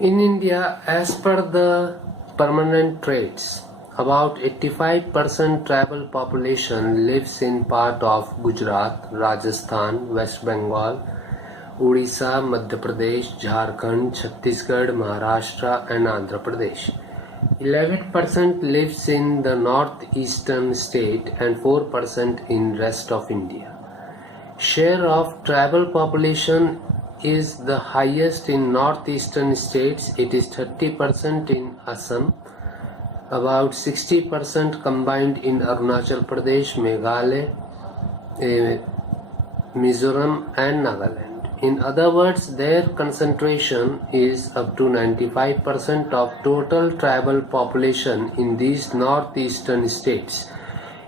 In India, as per the permanent traits, about 85% tribal population lives in part of Gujarat, Rajasthan, West Bengal, Odisha, Madhya Pradesh, Jharkhand, Chhattisgarh, Maharashtra and Andhra Pradesh. 11% lives in the northeastern state and 4% in rest of India. Share of tribal population is the highest in northeastern states. It is 30% in Assam, about 60% combined in Arunachal Pradesh, Meghalaya, Mizoram and Nagaland. In other words, their concentration is up to 95% of total tribal population in these northeastern states.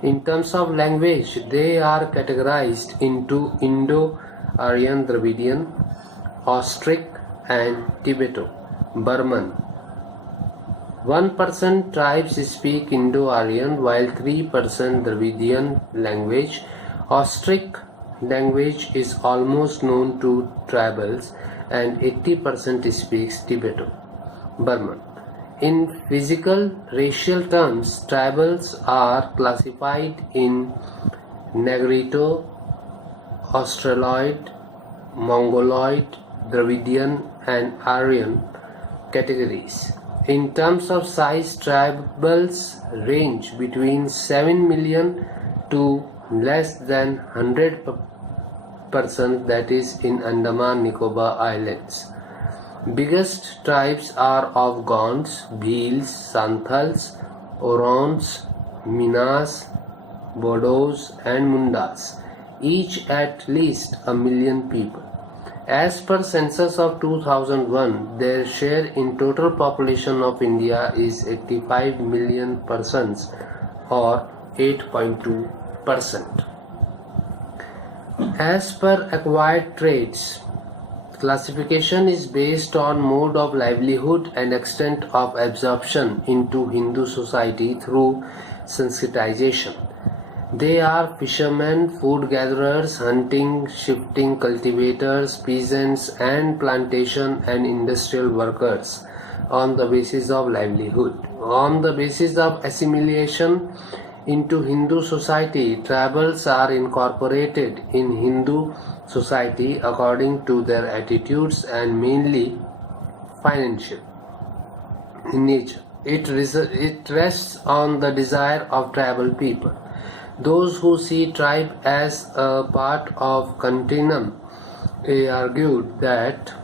In terms of language, they are categorized into Indo-Aryan Dravidian, Austric and Tibeto-Burman. 1% tribes speak Indo-Aryan while 3% Dravidian language. Austric language is almost known to tribals and 80% speaks Tibeto-Burman. In physical racial terms, tribals are classified in Negrito, Australoid, Mongoloid, Dravidian and Aryan categories. In terms of size, tribals range between 7 million to less than 100%, that is in Andaman Nicobar Islands. Biggest tribes are of Gonds, Bhils, Santhals, Orons, Minas, Bodos and Mundas, each at least 1 million people. As per census of 2001, their share in total population of India is 85 million persons or 8.2%. As per acquired traits, classification is based on mode of livelihood and extent of absorption into Hindu society through sensitization. They are fishermen, food gatherers, hunting, shifting cultivators, peasants and plantation and industrial workers on the basis of livelihood. On the basis of assimilation into Hindu society, tribals are incorporated in Hindu society according to their attitudes and mainly financial in nature. It rests on the desire of tribal people. Those who see tribe as a part of continuum argued that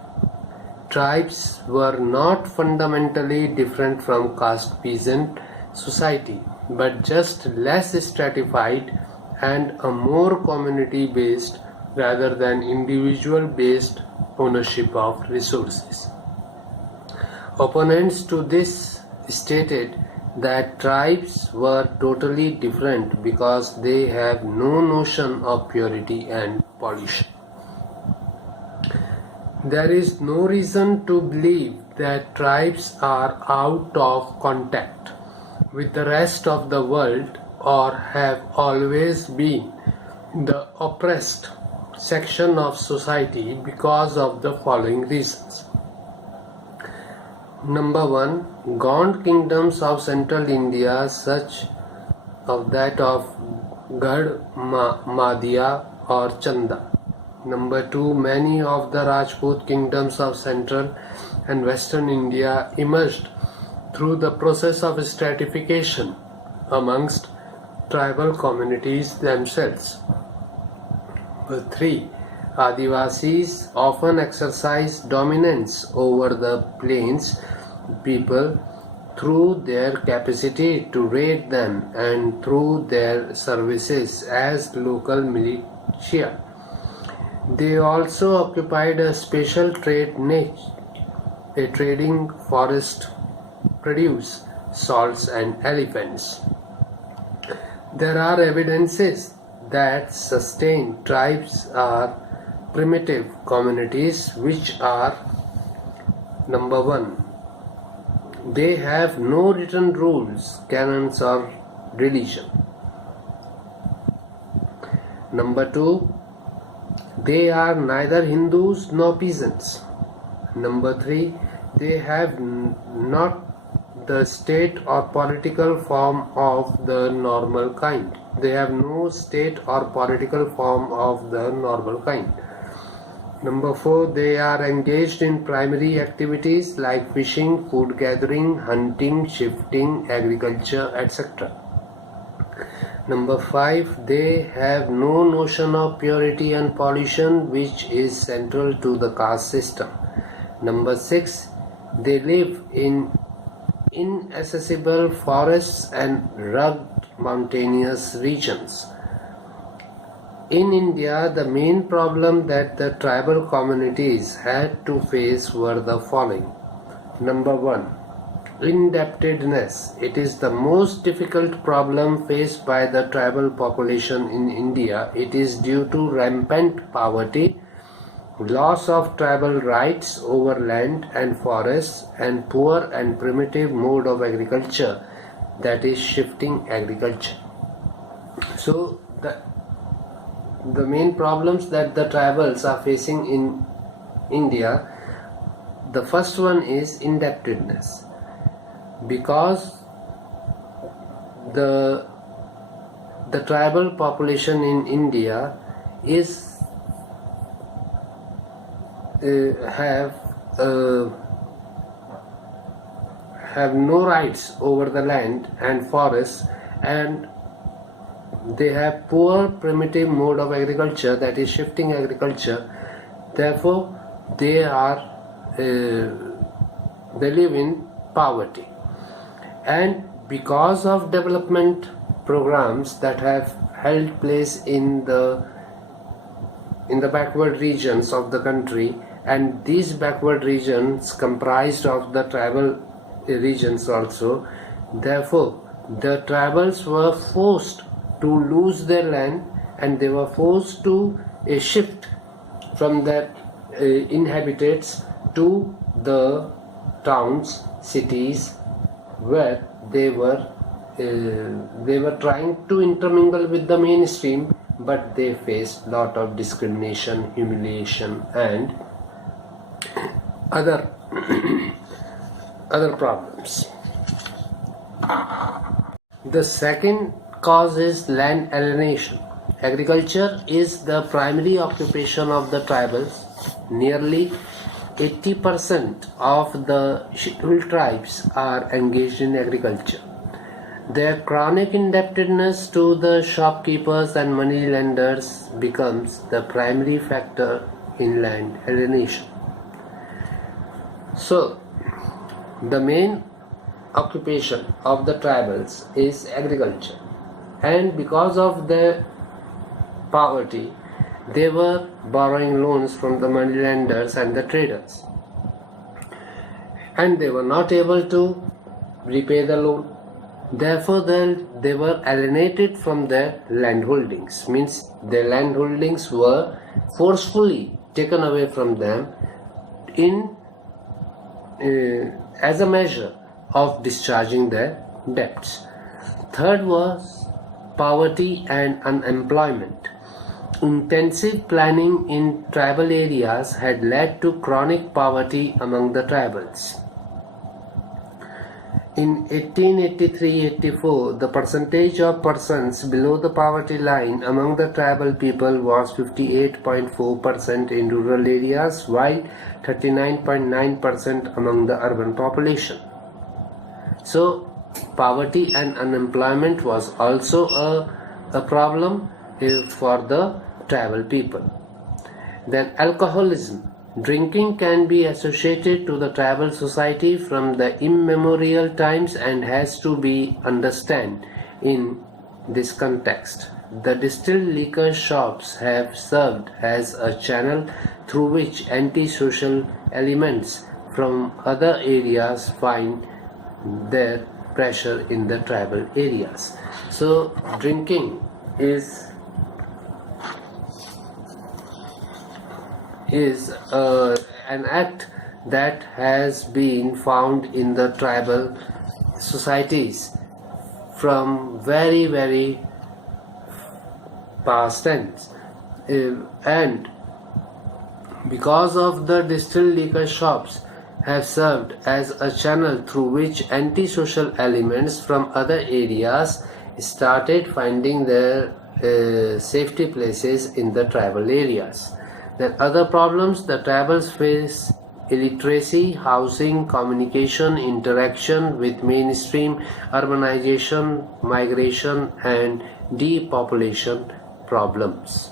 tribes were not fundamentally different from caste peasant society, but just less stratified and a more community based rather than individual based ownership of resources. Opponents to this stated that tribes were totally different because they have no notion of purity and pollution. There is no reason to believe that tribes are out of contact with the rest of the world or have always been the oppressed section of society because of the following reasons. Number 1. Gaunt kingdoms of central India, such of that of Gad, Madhya or Chanda. Number 2. Many of the Rajput kingdoms of central and western India emerged through the process of stratification amongst tribal communities themselves. Number 3. Adivasis often exercise dominance over the plains people through their capacity to raid them and through their services as local militia. They also occupied a special trade niche, a trading forest produce salts and elephants. There are evidences that sustained tribes are primitive communities which are: number 1. They have no written rules, canons or religion. Number 2. They are neither Hindus nor peasants. Number 3. they have not the state or political form of the normal kind. They have no state or political form of the normal kind. Number 4, they are engaged in primary activities like fishing, food gathering, hunting, shifting, agriculture, etc. Number 5, they have no notion of purity and pollution, which is central to the caste system. Number 6, they live in inaccessible forests and rugged mountainous regions. In India, the main problem that the tribal communities had to face were the following. Number 1, indebtedness. It is the most difficult problem faced by the tribal population in India. It is due to rampant poverty, loss of tribal rights over land and forests, and poor and primitive mode of agriculture, that is shifting agriculture. So the main problems that the tribals are facing in India, the first one is indebtedness, because the tribal population in India is have no rights over the land and forests, and they have poor primitive mode of agriculture, that is shifting agriculture. Therefore they live in poverty, and because of development programs that have held place in the backward regions of the country, and these backward regions comprised of the tribal regions also, therefore the tribals were forced to lose their land, and they were forced to shift from their inhabitants to the towns, cities, where they were trying to intermingle with the mainstream, but they faced lot of discrimination, humiliation, and other problems. The second cause is land alienation. Agriculture is the primary occupation of the tribals. Nearly 80% of the scheduled tribes are engaged in agriculture. Their chronic indebtedness to the shopkeepers and money lenders becomes the primary factor in land alienation. So, the main occupation of the tribals is agriculture, and because of their poverty, they were borrowing loans from the money lenders and the traders, and they were not able to repay the loan. Therefore they were alienated from their land holdings, means their land holdings were forcefully taken away from them as a measure of discharging their debts. Third was poverty and unemployment. Intensive planning in tribal areas had led to chronic poverty among the tribals. In 1883-84, the percentage of persons below the poverty line among the tribal people was 58.4% in rural areas, while 39.9% among the urban population. So, poverty and unemployment was also a problem for the tribal people. Then alcoholism. Drinking can be associated to the tribal society from the immemorial times and has to be understood in this context. The distilled liquor shops have served as a channel through which anti-social elements from other areas find their pressure in the tribal areas. So drinking is an act that has been found in the tribal societies from very, very past tense, and because of the distilled liquor shops have served as a channel through which antisocial elements from other areas started finding their safety places in the tribal areas. Then other problems the tribals face: illiteracy, housing, communication, interaction with mainstream, urbanization, migration, and depopulation problems.